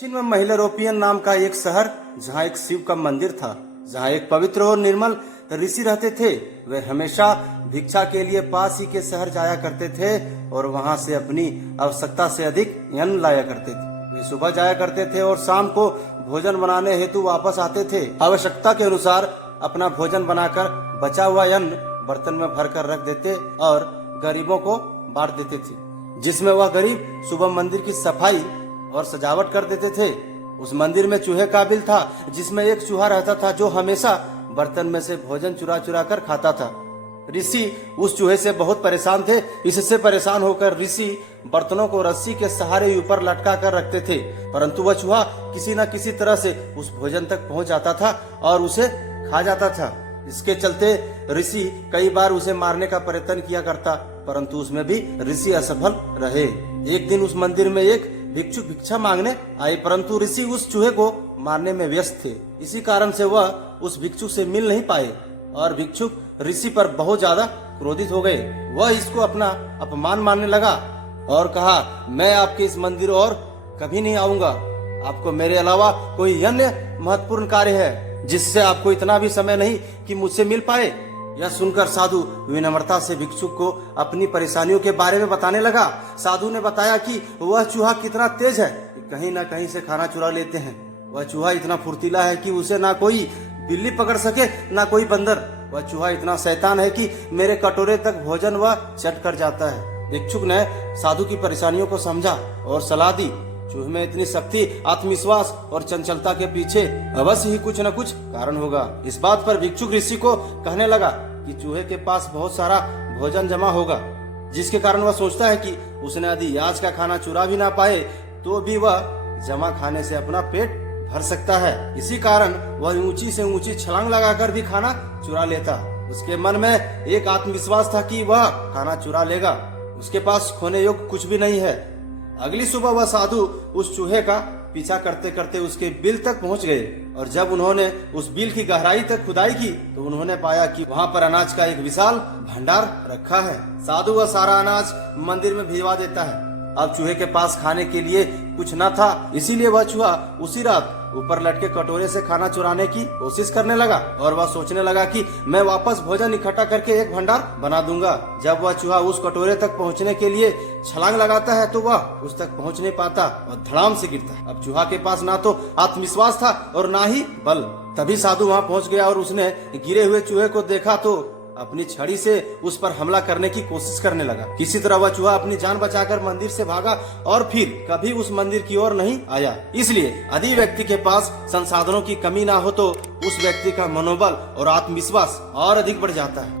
दक्षिण में महिलारोपियन नाम का एक शहर, जहाँ एक शिव का मंदिर था, जहाँ एक पवित्र और निर्मल ऋषि रहते थे। वे हमेशा भिक्षा के लिए पास ही के शहर जाया करते थे और वहाँ से अपनी आवश्यकता से अधिक अन्न लाया करते थे। वे सुबह जाया करते थे और शाम को भोजन बनाने हेतु वापस आते थे। आवश्यकता के अनुसार अपना भोजन बनाकर बचा हुआ अन्न बर्तन में भरकर रख देते और गरीबों को बांट देते थे, जिसमें वह गरीब सुबह मंदिर की सफाई और सजावट कर देते थे। उस मंदिर में चूहे का बिल था, जिसमें एक चूहा रहता था जो हमेशा बर्तन में से भोजन चुरा चुरा कर खाता था। ऋषि उस चूहे से बहुत परेशान थे। इससे परेशान होकर ऋषि बर्तनों को रस्सी के सहारे ऊपर लटका कर रखते थे, परंतु वह चूहा किसी न किसी तरह से उस भोजन तक पहुंच जाता था और उसे खा जाता था। इसके चलते ऋषि कई बार उसे मारने का प्रयत्न किया करता, परंतु उसमें भी ऋषि असफल रहे। एक दिन उस मंदिर में एक भिक्षुक भिक्षा मांगने आए, परंतु ऋषि उस चूहे को मारने में व्यस्त थे। इसी कारण से वह उस भिक्षुक से मिल नहीं पाए और भिक्षुक ऋषि पर बहुत ज्यादा क्रोधित हो गए। वह इसको अपना अपमान मानने लगा और कहा, मैं आपके इस मंदिर और कभी नहीं आऊंगा। आपको मेरे अलावा कोई अन्य महत्वपूर्ण कार्य है जिससे आपको इतना भी समय नहीं कि मुझसे मिल पाए। यह सुनकर साधु विनम्रता से भिक्षुक को अपनी परेशानियों के बारे में बताने लगा। साधु ने बताया कि वह चूहा कितना तेज है कि कहीं न कहीं से खाना चुरा लेते हैं। वह चूहा इतना फुर्तीला है कि उसे ना कोई बिल्ली पकड़ सके ना कोई बंदर। वह चूहा इतना शैतान है कि मेरे कटोरे तक भोजन वह चट कर जाता है। भिक्षुक ने साधु की परेशानियों को समझा और सलाह दी। चूहे में इतनी शक्ति, आत्मविश्वास और चंचलता के पीछे अवश्य ही कुछ न कुछ कारण होगा। इस बात पर भिक्षुक ऋषि को कहने लगा कि चूहे के पास बहुत सारा भोजन जमा होगा, जिसके कारण वह सोचता है कि उसने यदि आज का खाना चुरा भी ना पाए तो भी वह जमा खाने से अपना पेट भर सकता है। इसी कारण वह ऊंची से ऊंची छलांग लगाकर भी खाना चुरा लेता। उसके मन में एक आत्मविश्वास था कि वह खाना चुरा लेगा। उसके पास खोने योग्य कुछ भी नहीं है। अगली सुबह वह साधु उस चूहे का पीछा करते करते उसके बिल तक पहुंच गए और जब उन्होंने उस बिल की गहराई तक खुदाई की तो उन्होंने पाया कि वहां पर अनाज का एक विशाल भंडार रखा है। साधु वह सारा अनाज मंदिर में भिजवा देता है। अब चूहे के पास खाने के लिए कुछ न था, इसीलिए वह चूहा उसी रात ऊपर लटके कटोरे से खाना चुराने की कोशिश करने लगा और वह सोचने लगा कि मैं वापस भोजन इकट्ठा करके एक भंडार बना दूंगा। जब वह चूहा उस कटोरे तक पहुंचने के लिए छलांग लगाता है तो वह उस तक पहुंच नहीं पाता और धड़ाम से गिरता है। अब चूहा के पास ना तो आत्मविश्वास था और ना ही बल। तभी साधु वहां पहुंच गया और उसने गिरे हुए चूहे को देखा तो अपनी छड़ी से उस पर हमला करने की कोशिश करने लगा। किसी तरह वह चूहा अपनी जान बचाकर मंदिर से भागा और फिर कभी उस मंदिर की ओर नहीं आया। इसलिए यदि व्यक्ति के पास संसाधनों की कमी ना हो तो उस व्यक्ति का मनोबल और आत्मविश्वास और अधिक बढ़ जाता है।